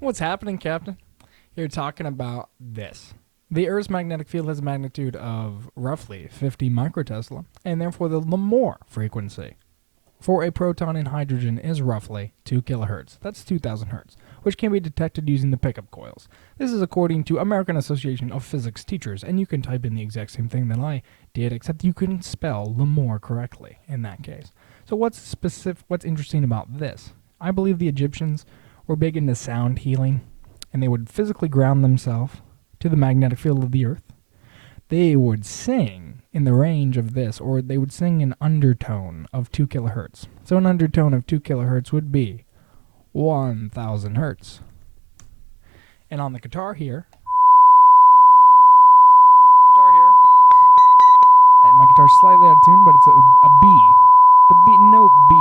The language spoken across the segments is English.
What's happening, Captain? You're talking about this. The Earth's magnetic field has a magnitude of roughly 50 microtesla, and therefore the Larmor frequency for a proton in hydrogen is roughly 2 kilohertz. That's 2,000 hertz, which can be detected using the pickup coils. This is according to American Association of Physics Teachers, and you can type in the exact same thing that I did, except you couldn't spell Larmor correctly in that case. So what's interesting about this? I believe the Egyptians were big into sound healing, and they would physically ground themselves to the magnetic field of the Earth. They would sing in the range of this, or they would sing an undertone of 2 kilohertz. So an undertone of 2 kilohertz would be 1,000 hertz. And on the guitar here, my guitar's slightly out of tune, but it's a B. The B note B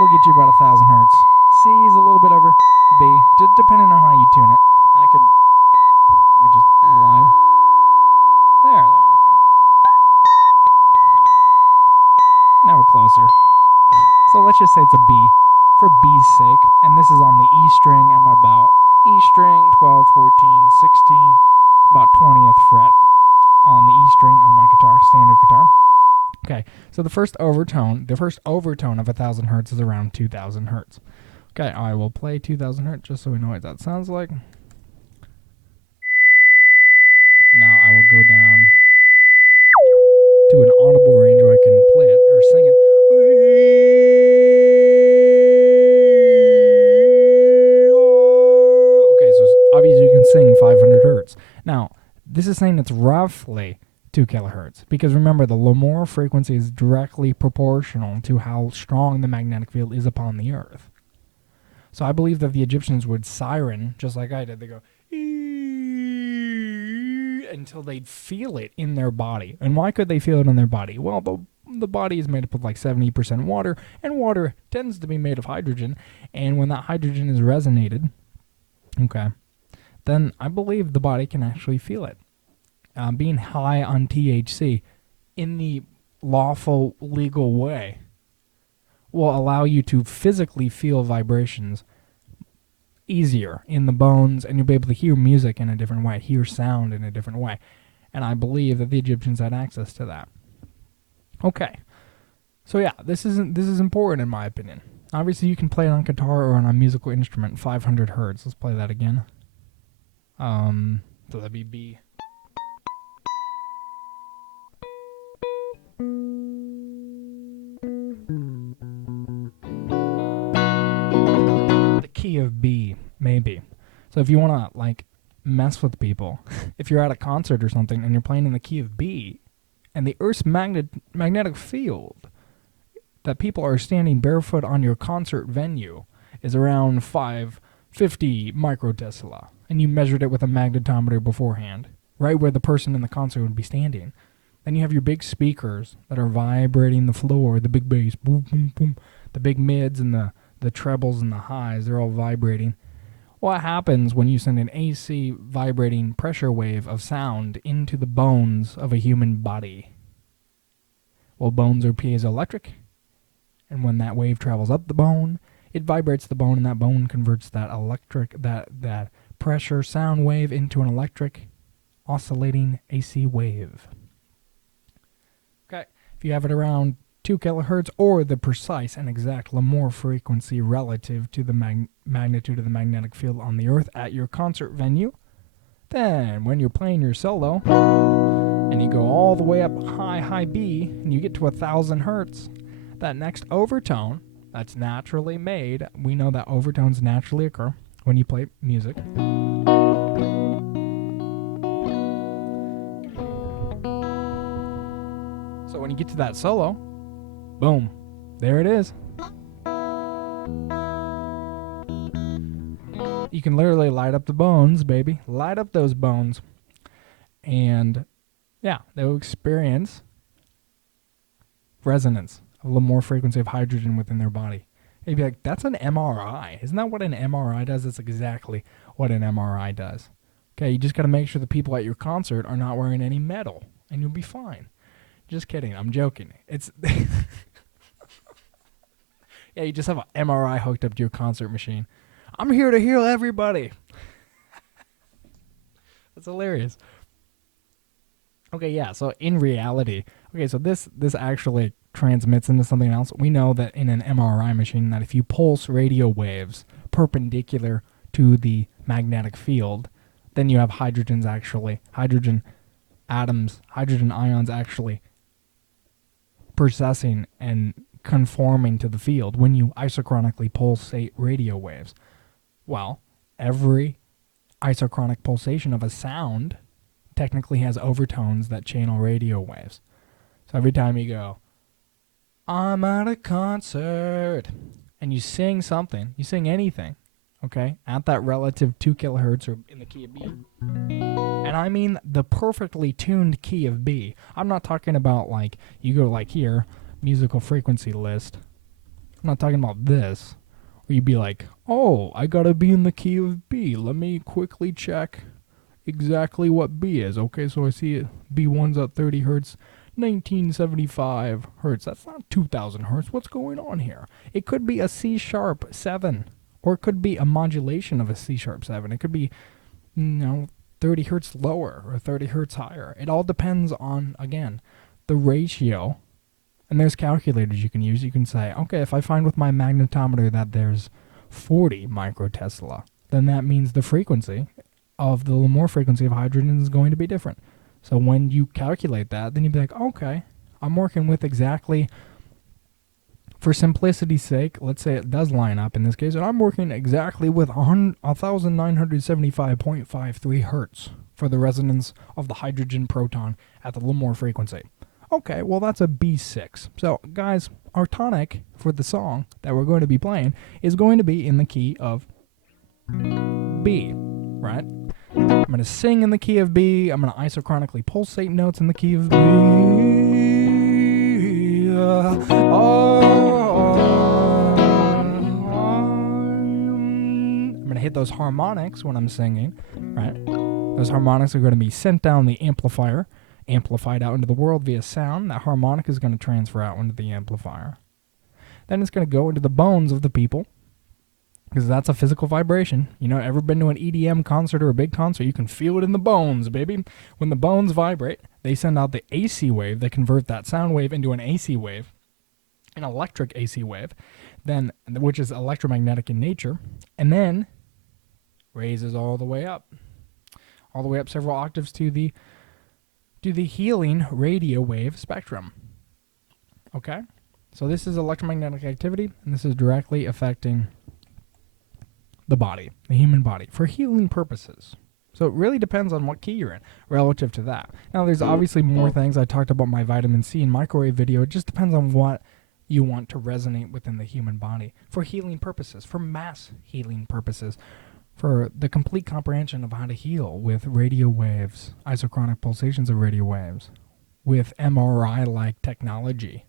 will get you about 1,000 hertz. C is a little bit over B, depending on how you tune it. Let me just live. There, okay. Now we're closer. So let's just say it's a B for B's sake. And this is on the E string. I'm about E string 12, 14, 16, about 20th fret on the E string on my guitar, standard guitar. Okay, so the first overtone of 1,000 hertz is around 2,000 hertz. Okay, I will play 2,000 hertz just so we know what that sounds like. Now I will go down to an audible range where I can play it or sing it. Okay, so obviously you can sing 500 hertz. Now, this is saying it's roughly 2 kilohertz, because remember, the Larmor frequency is directly proportional to how strong the magnetic field is upon the Earth. So I believe that the Egyptians would siren, just like I did. They go until they'd feel it in their body. And why could they feel it in their body? Well, the body is made up of like 70% water, and water tends to be made of hydrogen. And when that hydrogen is resonated, okay, then I believe the body can actually feel it. Being high on THC in the lawful, legal way will allow you to physically feel vibrations easier in the bones, and you'll be able to hear music in a different way, hear sound in a different way. And I believe that the Egyptians had access to that. Okay. So yeah, this is important in my opinion. Obviously, you can play it on guitar or on a musical instrument, 500 hertz. Let's play that again. So that'd be B. The key of B, maybe. So if you want to like mess with people, if you're at a concert or something and you're playing in the key of B, and the Earth's magnetic field that people are standing barefoot on your concert venue is around 550 microtesla, and you measured it with a magnetometer beforehand, right where the person in the concert would be standing. Then you have your big speakers that are vibrating the floor, the big bass, boom, boom, boom, the big mids and the trebles and the highs, they're all vibrating. What happens when you send an AC vibrating pressure wave of sound into the bones of a human body? Well, bones are piezoelectric, and when that wave travels up the bone, it vibrates the bone, and that bone converts that that pressure sound wave into an electric oscillating AC wave. Okay, if you have it around 2 kilohertz, or the precise and exact Larmor frequency relative to the magnitude of the magnetic field on the Earth at your concert venue, then when you're playing your solo and you go all the way up high B and you get to 1,000 hertz, that next overtone that's naturally made, we know that overtones naturally occur when you play music. So when you get to that solo, boom, there it is. You can literally light up the bones, baby. Light up those bones. And yeah, they'll experience resonance of a more frequency of hydrogen within their body. You'd be like, that's an MRI. Isn't that what an MRI does? That's exactly what an MRI does. Okay, you just got to make sure the people at your concert are not wearing any metal, and you'll be fine. Just kidding. I'm joking. It's yeah, you just have an MRI hooked up to your concert machine. I'm here to heal everybody. That's hilarious. Okay, yeah. So in reality, okay, so this actually transmits into something else. We know that in an MRI machine that if you pulse radio waves perpendicular to the magnetic field, then you have hydrogen atoms, hydrogen ions actually processing and conforming to the field when you isochronically pulsate radio waves. Well, every isochronic pulsation of a sound technically has overtones that channel radio waves. So every time you go, I'm at a concert, and you sing something, you sing anything, okay, at that relative 2 kilohertz or in the key of B. And I mean the perfectly tuned key of B. I'm not talking about like you go like here, musical frequency list. I'm not talking about this, where you'd be like, oh, I gotta be in the key of B. Let me quickly check exactly what B is. Okay, so I see it. B1's at 30 hertz, 1975 hertz. That's not 2000 hertz. What's going on here? It could be a C sharp 7, or it could be a modulation of a C sharp 7. It could be, 30 hertz lower or 30 hertz higher. It all depends on, again, the ratio. And there's calculators you can use. You can say, okay, if I find with my magnetometer that there's 40 microtesla, then that means the frequency of the Larmor frequency of hydrogen is going to be different. So when you calculate that, then you'd be like, okay, I'm working with exactly, for simplicity's sake, let's say it does line up in this case, and I'm working exactly with 1975.53 hertz for the resonance of the hydrogen proton at the Larmor frequency. Okay, well that's a B6. So guys, our tonic for the song that we're going to be playing is going to be in the key of B, right? I'm going to sing in the key of B. I'm going to isochronically pulsate notes in the key of B. I'm going to hit those harmonics when I'm singing, right? Those harmonics are going to be sent down the amplifier, amplified out into the world via sound. That harmonic is going to transfer out into the amplifier. Then it's going to go into the bones of the people, because that's a physical vibration. Ever been to an EDM concert or a big concert? You can feel it in the bones, baby. When the bones vibrate, they send out the AC wave. They convert that sound wave into an AC wave, an electric AC wave, then which is electromagnetic in nature, and then raises all the way up several octaves to the healing radio wave spectrum. Okay? So this is electromagnetic activity, and this is directly affecting the body, the human body, for healing purposes. So it really depends on what key you're in relative to that. Now, there's obviously more things. I talked about my vitamin C and microwave video. It just depends on what you want to resonate within the human body for healing purposes, for mass healing purposes, for the complete comprehension of how to heal with radio waves, isochronic pulsations of radio waves, with MRI-like technology,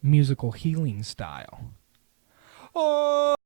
musical healing style. Oh!